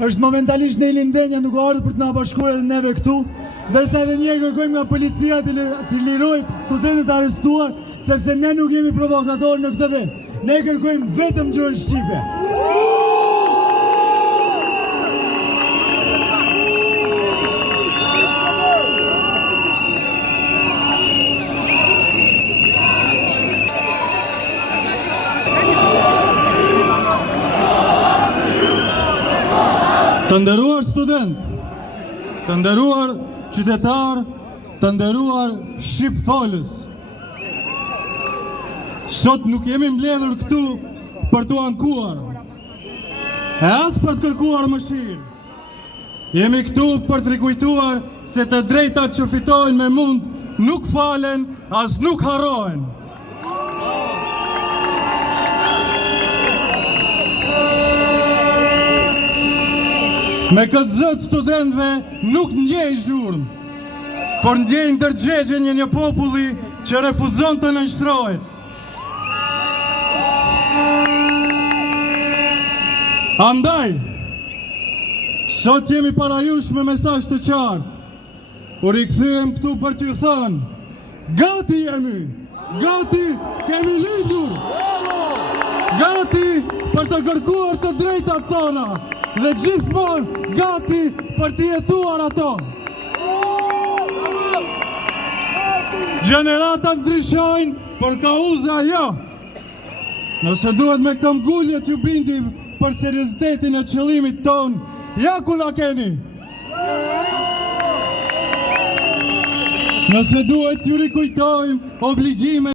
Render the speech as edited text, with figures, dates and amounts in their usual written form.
është momentalisht në lindenja nuk ardhur për të na bashkuar edhe neve këtu, ndërsa edhe një kërkojmë nga policia të liroj studentët arrestuar, sepse ne nuk jemi provokatorë në këtë vend. Ne kërkojmë vetëm gjuhën shqipe. Të nderuar student, të nderuar qytetar, të nderuar shqipfolës. Sot nuk jemi mbledhur këtu për t'u ankuar, e as për të kërkuar mëshirë. Jemi këtu për të rikujtuar se të drejtat që fitojnë me mund nuk falen, as nuk harrohen. Me këtë zët studentëve nuk ndjej zhurmë, por ndjej ndërgjegjen një populli që refuzon të nënshtrohet. Andaj, sot jemi para jush me mesazh të qartë. U rikthyem këtu për t'ju thënë, gati jemi, gati kemi lidhur, gati për të kërkuar të drejtat tona, dhe gjithmonë gati për të jetuar ato. Gjeneratat ndryshojnë, por kauza jo. Nëse duhet me këmbgulje t'ju bindim për seriozitetin e qëllimit ton, ja ku na keni. Nëse duhet t'ju rikujtojmë obligime